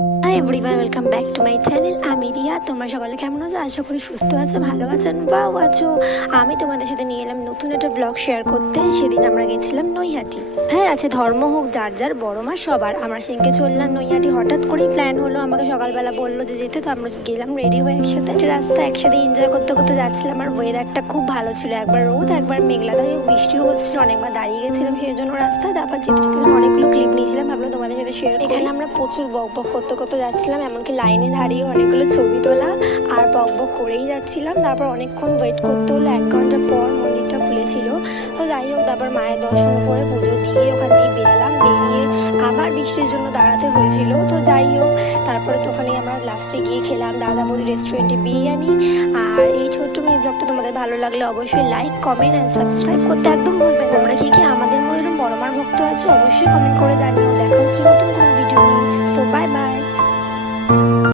Hi everyone, welcome back to my channel. আমি রিয়া। তোমরা সকালে কেমন আছো? আশা করি সুস্থ আছো, ভালো আছেন বা আছো। আমি তোমাদের সাথে নিয়ে এলাম নতুন একটা ব্লগ শেয়ার করতে। সেদিন আমরা গেছিলাম নৈহাটি। হ্যাঁ, আছে ধর্ম হোক যার যার, বড় মা সবার। আমরা সেদিনকে চললাম নৈহাটি, হঠাৎ করেই প্ল্যান হলো। আমাকে সকালবেলা বললো যে যেতে, তো আমরা গেলাম রেডি হয়ে একসাথে। একটা রাস্তা একসাথে এনজয় করতে করতে যাচ্ছিলাম। আর ওয়েদারটা খুব ভালো ছিল, একবার রোদ একবার মেঘলা, তাই বৃষ্টিও হচ্ছিল। অনেকবার দাঁড়িয়ে গেছিলাম সেই জন্য রাস্তায়। তারপর যেতে যেতে অনেকগুলো ক্লিপ নিয়েছিলাম, ভাবলাম তোমাদের সাথে শেয়ার করি। এখানে আমরা প্রচুর বক বক করতে করতে যাচ্ছিলাম, এমনকি লাইনে দাঁড়িয়ে অনেকগুলো ছবি তোলা আর বক বক করেই যাচ্ছিলাম। তারপর অনেকক্ষণ ওয়েট করতে হলো, 1 ঘন্টা পর মন্দিরটা খুলেছিল। তো যাই হোক, তারপর মায়ের দর্শন করে পুজো দিয়ে ওখান দিয়ে বেরালাম। বেরিয়ে আবার বৃষ্টির জন্য দাঁড়াতে হয়েছিল। তো যাই হোক, তারপরে তো ওখানে আমরা লাস্টে গিয়ে খেলাম দাদা বৌদি রেস্টুরেন্টে বিরিয়ানি। আর এই ছোট্ট মিনি ব্লগটা তোমাদের ভালো লাগলে অবশ্যই লাইক, কমেন্ট অ্যান্ড সাবস্ক্রাইব করতে একদম ভুলবে না। তোমরা কি আমাদের মধ্যে এরকম বড় মার ভক্ত আছো? অবশ্যই কমেন্ট করে জানিও। দেখা হচ্ছে নতুন কোনো ভিডিও নিয়ে। So bye bye.